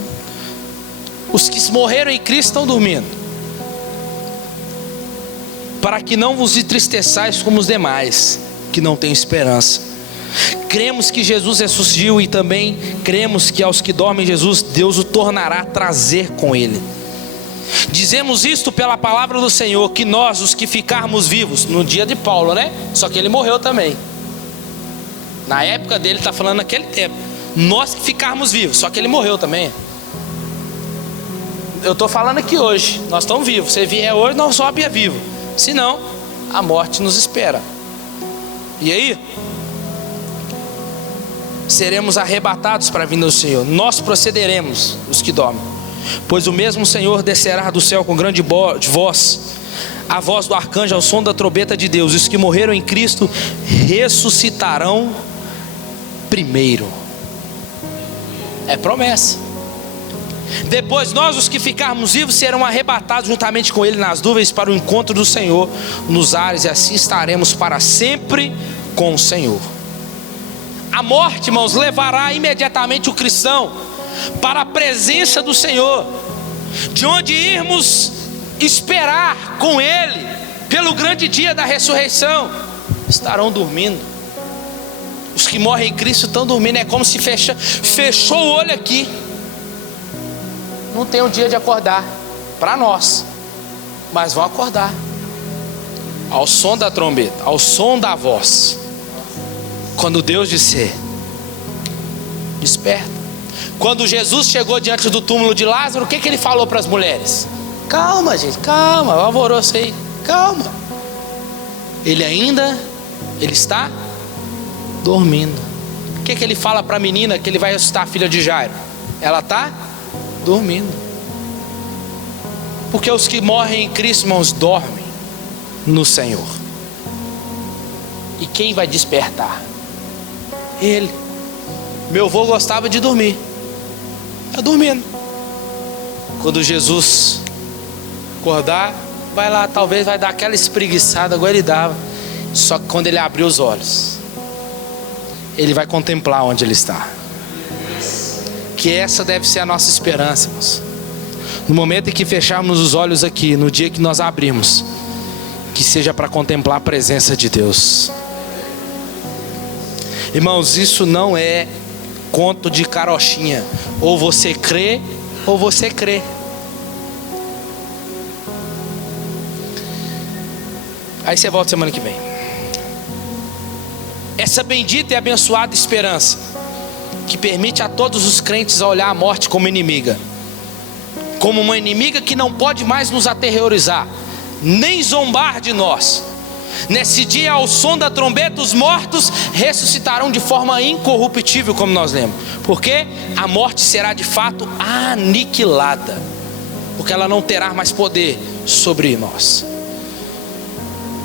os que morreram em Cristo estão dormindo, para que não vos entristeçais como os demais. que não têm esperança. Cremos que Jesus ressuscitou e também cremos que aos que dormem em Jesus, Deus o tornará a trazer com Ele. Dizemos isto pela palavra do Senhor, que nós, os que ficarmos vivos, no dia de Paulo, né? Só que ele morreu também. Na época dele, está falando naquele tempo. Nós que ficarmos vivos, só que ele morreu também. Eu estou falando aqui hoje, nós estamos vivos. Se vier hoje, nós só é vivo. Senão, a morte nos espera. E aí? Seremos arrebatados para a vinda do Senhor. Nós procederemos, os que dormem. Pois o mesmo Senhor descerá do céu com grande voz, a voz do arcanjo, ao som da trombeta de Deus. Os que morreram em Cristo ressuscitarão primeiro. É promessa. Depois nós, os que ficarmos vivos, serão arrebatados juntamente com Ele nas nuvens para o encontro do Senhor nos ares, e assim estaremos para sempre com o Senhor. A morte, irmãos, levará imediatamente o cristão para a presença do Senhor, de onde irmos esperar com Ele pelo grande dia da ressurreição. Estarão dormindo. Os que morrem em Cristo estão dormindo. É como se fechou o olho aqui. Não tem um dia de acordar para nós, mas vão acordar ao som da trombeta, ao som da voz. Quando Deus disser, desperta. Quando Jesus chegou diante do túmulo de Lázaro, o que ele falou para as mulheres? Calma, gente, calma, alvoroço aí, calma. Ele está dormindo. O que ele fala para a menina que ele vai ressuscitar a filha de Jairo? Ela está dormindo. Porque os que morrem em Cristo, irmãos, dormem no Senhor. E quem vai despertar? Ele. Meu avô gostava de dormir. Está dormindo. Quando Jesus acordar, vai lá, talvez vai dar aquela espreguiçada, agora ele dava. Só que quando ele abrir os olhos, ele vai contemplar onde ele está. Que essa deve ser a nossa esperança, irmãos. No momento em que fecharmos os olhos aqui, no dia que nós abrimos, que seja para contemplar a presença de Deus. Irmãos, isso não é conto de carochinha. Ou você crê, ou você crê. Aí você volta semana que vem. Essa bendita e abençoada esperança, que permite a todos os crentes olhar a morte como inimiga, como uma inimiga que não pode mais nos aterrorizar, nem zombar de nós. Nesse dia, ao som da trombeta, os mortos ressuscitarão de forma incorruptível, como nós lemos. Porque a morte será de fato aniquilada, porque ela não terá mais poder sobre nós.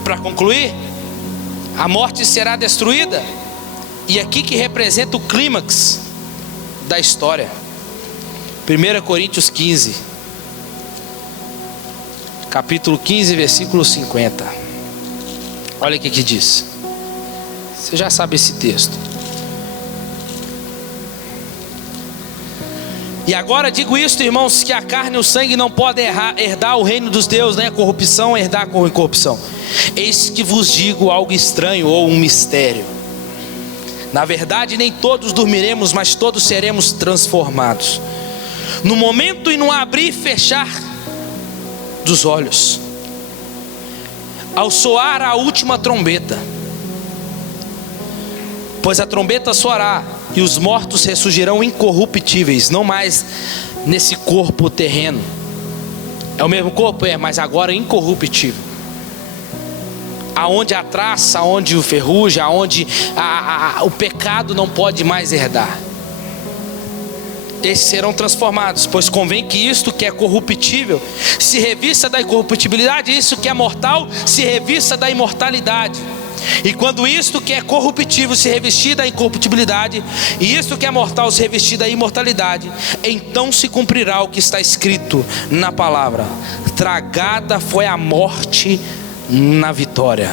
Para concluir, a morte será destruída. E aqui que representa o clímax da história. 1 Coríntios 15, capítulo 15, versículo 50. Olha o que diz. Você já sabe esse texto. E agora digo isto, irmãos, que a carne e o sangue não podem herdar o reino dos deuses, nem a corrupção herdar com a incorrupção. Eis que vos digo algo estranho ou um mistério. Na verdade, nem todos dormiremos, mas todos seremos transformados, no momento e no abrir e fechar dos olhos, ao soar a última trombeta. Pois a trombeta soará, e os mortos ressurgirão incorruptíveis, não mais nesse corpo terreno. É o mesmo corpo? É, mas agora incorruptível. Aonde a traça, aonde o ferrugem, aonde o pecado não pode mais herdar. Esses serão transformados, pois convém que isto que é corruptível se revista da incorruptibilidade, e isso que é mortal se revista da imortalidade. E quando isto que é corruptível se revestir da incorruptibilidade, e isto que é mortal se revestir da imortalidade, então se cumprirá o que está escrito na palavra: tragada foi a morte na vitória.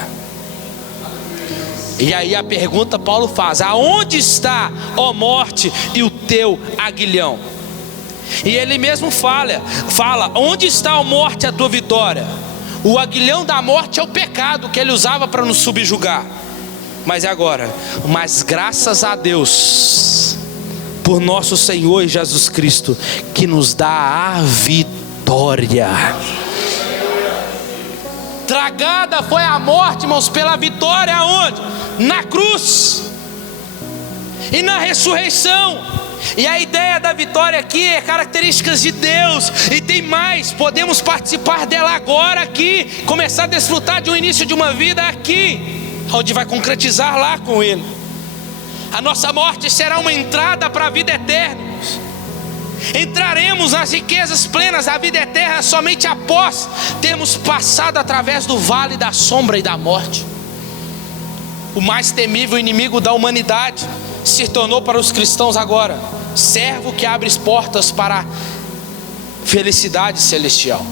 E aí a pergunta Paulo faz: aonde está, ó morte, e o teu aguilhão? E ele mesmo fala: onde está, ó morte, a tua vitória? O aguilhão da morte é o pecado que ele usava para nos subjugar. Mas é agora. Mas graças a Deus por nosso Senhor Jesus Cristo, que nos dá a vitória. Tragada foi a morte, irmãos, pela vitória aonde? Na cruz e na ressurreição. E a ideia da vitória aqui é características de Deus. E tem mais, podemos participar dela agora aqui, começar a desfrutar de um início de uma vida aqui, onde vai concretizar lá com Ele. A nossa morte será uma entrada para a vida eterna. Entraremos nas riquezas plenas da vida eterna somente após termos passado através do vale da sombra e da morte. O mais temível inimigo da humanidade se tornou para os cristãos agora servo que abre as portas para a felicidade celestial.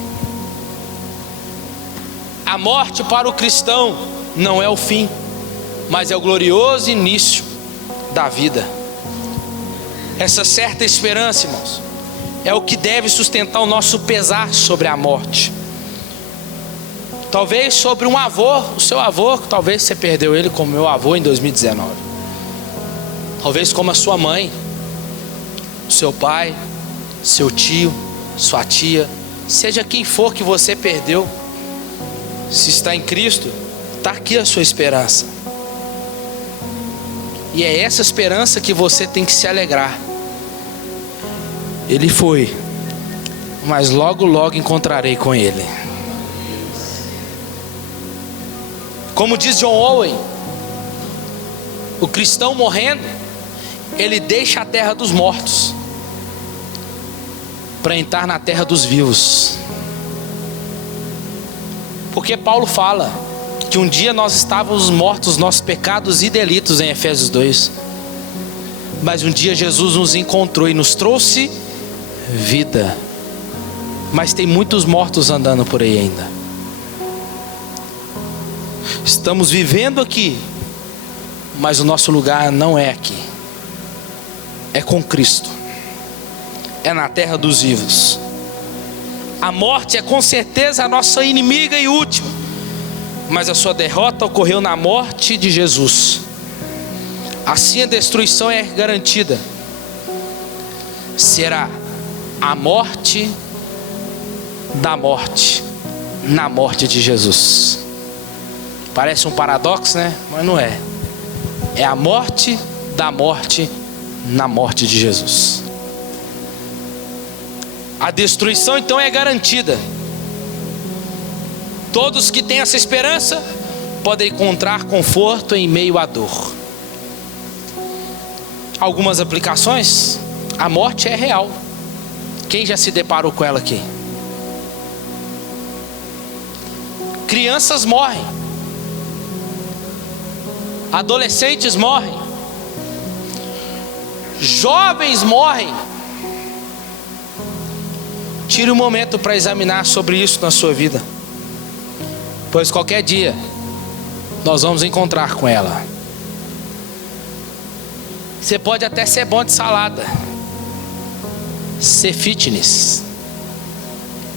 A morte para o cristão não é o fim, mas é o glorioso início da vida. Essa certa esperança, irmãos, é o que deve sustentar o nosso pesar sobre a morte. Talvez sobre um avô, o seu avô, talvez você perdeu ele como meu avô em 2019. Talvez como a sua mãe, o seu pai, seu tio, sua tia, seja quem for que você perdeu. Se está em Cristo, está aqui a sua esperança. E é essa esperança que você tem que se alegrar. Ele foi, mas logo logo encontrarei com Ele. Como diz John Owen, o cristão morrendo, ele deixa a terra dos mortos para entrar na terra dos vivos. Porque Paulo fala que um dia nós estávamos mortos, nossos pecados e delitos, em Efésios 2. Mas um dia Jesus nos encontrou e nos trouxe vida. Mas tem muitos mortos andando por aí ainda. Estamos vivendo aqui, mas o nosso lugar não é aqui. É com Cristo. É na terra dos vivos. A morte é com certeza a nossa inimiga e última, mas a sua derrota ocorreu na morte de Jesus. Assim a destruição é garantida. Será a morte da morte na morte de Jesus. Parece um paradoxo, né? Mas não é. É a morte da morte na morte de Jesus. A destruição então é garantida. Todos que têm essa esperança podem encontrar conforto em meio à dor. Algumas aplicações. A morte é real. Quem já se deparou com ela aqui? Crianças morrem. Adolescentes morrem. Jovens morrem. Tire um momento para examinar sobre isso na sua vida, pois qualquer dia nós vamos encontrar com ela. Você pode até ser bom de salada, ser fitness,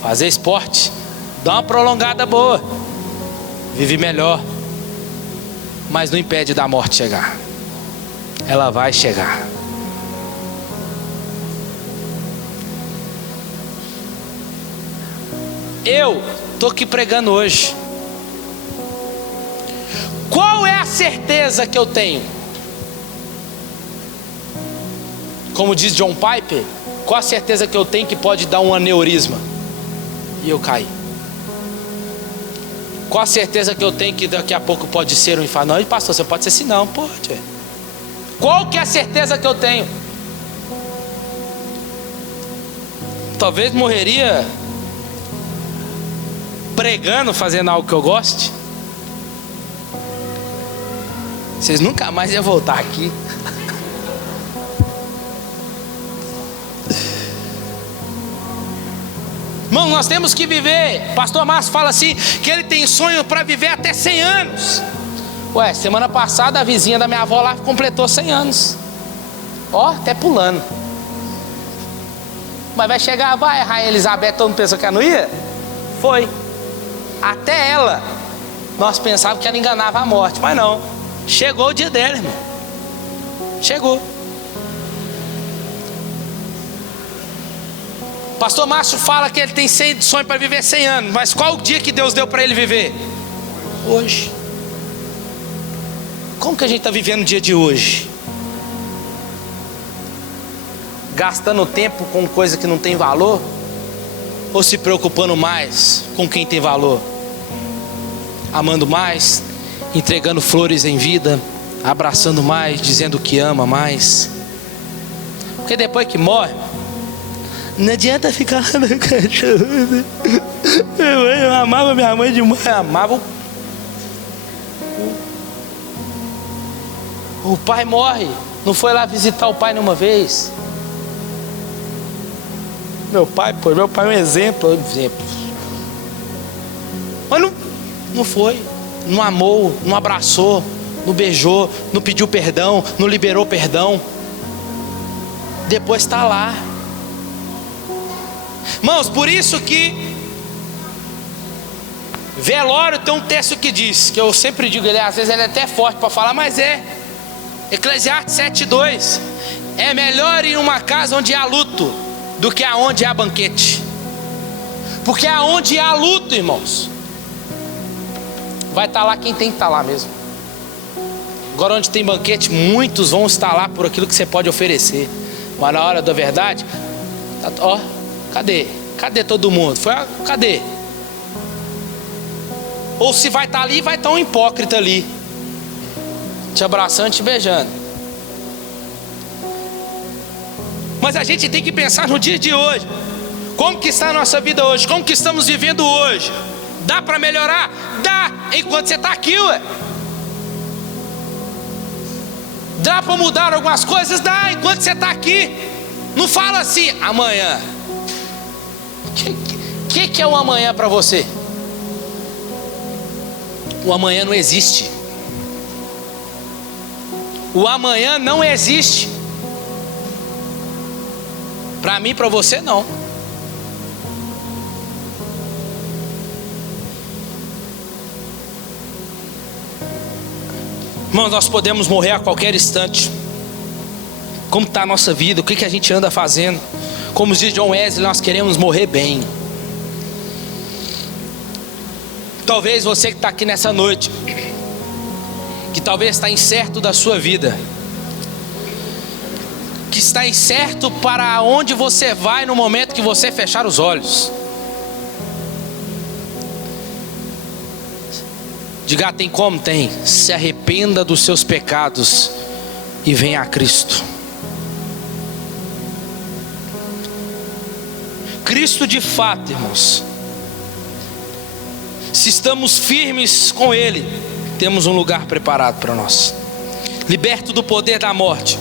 fazer esporte, dá uma prolongada boa, vive melhor, mas não impede da morte chegar. Ela vai chegar. Eu estou aqui pregando hoje. Qual é a certeza que eu tenho? Como diz John Piper, qual a certeza que eu tenho que pode dar um aneurisma e eu cair? Qual a certeza que eu tenho que daqui a pouco pode ser um infarto? Não, pastor, você pode ser assim? Não, pode. Qual que é a certeza que eu tenho? Talvez morreria pregando, fazendo algo que eu goste. Vocês nunca mais iam voltar aqui. Irmão, nós temos que viver. Pastor Márcio fala assim, que ele tem sonho para viver até 100 anos. Ué, semana passada a vizinha da minha avó lá completou 100 anos. Ó, até pulando. Mas vai chegar, vai, a Rainha Elizabeth, todo mundo pensou que ela não ia? Foi. Até ela, nós pensávamos que ela enganava a morte, mas não. Chegou o dia dela, irmão. Chegou. Pastor Márcio fala que ele tem sonho para viver 100 anos. Mas qual o dia que Deus deu para ele viver? Hoje. Como que a gente está vivendo o dia de hoje? Gastando tempo com coisa que não tem valor? Ou se preocupando mais com quem tem valor? Amando mais, entregando flores em vida, abraçando mais, dizendo que ama mais. Porque depois que morre, não adianta ficar lá no cachorro. Eu amava minha mãe demais. Eu amava. O pai morre, não foi lá visitar o pai nenhuma vez. Meu pai é um exemplo. Mas não foi, não amou, não abraçou, não beijou, não pediu perdão, não liberou perdão. Depois está lá. Irmãos, por isso que velório tem um texto que diz, que eu sempre digo, às vezes ele é até forte para falar, mas é Eclesiastes 7:2. É melhor ir em uma casa onde há luto do que aonde há banquete. Porque aonde há luto, irmãos, vai estar lá quem tem que estar lá mesmo. Agora onde tem banquete, muitos vão estar lá por aquilo que você pode oferecer. Mas na hora da verdade, ó, cadê? Cadê todo mundo? Cadê? Ou se vai estar ali, vai estar um hipócrita ali, te abraçando, te beijando. Mas a gente tem que pensar no dia de hoje. Como que está a nossa vida hoje? Como que estamos vivendo hoje? Dá para melhorar? Dá, enquanto você está aqui, ué. Dá para mudar algumas coisas? Dá, enquanto você está aqui. Não fala assim, amanhã. O que é o amanhã para você? O amanhã não existe. O amanhã não existe. Para mim, para você, não. Irmãos, nós podemos morrer a qualquer instante. Como está a nossa vida? O que a gente anda fazendo? Como diz John Wesley, nós queremos morrer bem. Talvez você que está aqui nessa noite, que talvez está incerto da sua vida, que está incerto para onde você vai no momento que você fechar os olhos. Diga, tem como? Tem. Se arrependa dos seus pecados e venha a Cristo. Cristo de fato, irmãos. Se estamos firmes com Ele, temos um lugar preparado para nós. Liberto do poder da morte.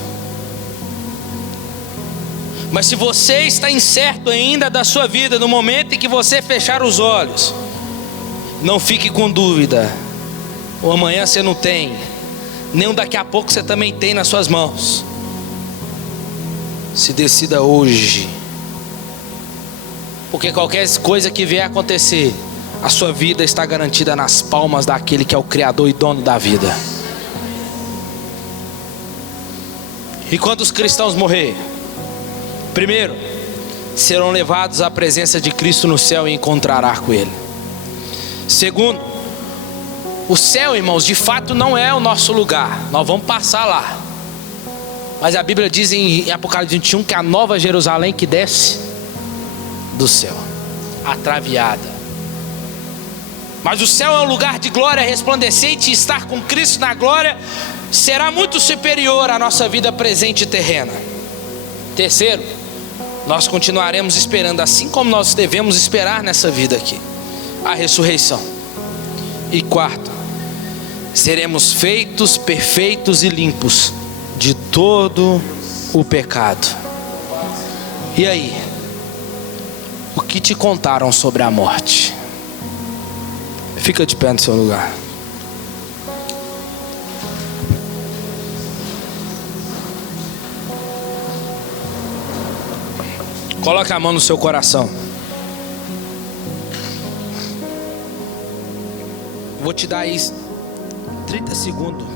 Mas se você está incerto ainda da sua vida, no momento em que você fechar os olhos, não fique com dúvida. O amanhã você não tem, nem o daqui a pouco você também tem nas suas mãos. Se decida hoje. Porque qualquer coisa que vier a acontecer, a sua vida está garantida nas palmas daquele que é o Criador e dono da vida. E quando os cristãos morrer, primeiro, serão levados à presença de Cristo no céu e encontrará com Ele. Segundo, o céu, irmãos, de fato não é o nosso lugar. Nós vamos passar lá. Mas a Bíblia diz em Apocalipse 21 que a nova Jerusalém que desce do céu, atraviada. Mas o céu é um lugar de glória resplandecente, e estar com Cristo na glória será muito superior à nossa vida presente e terrena. Terceiro, nós continuaremos esperando, assim como nós devemos esperar nessa vida aqui, a ressurreição. E quarto, seremos feitos perfeitos e limpos de todo o pecado. E aí, o que te contaram sobre a morte? Fica de pé no seu lugar. Coloque a mão no seu coração. Vou te dar aí 30 segundos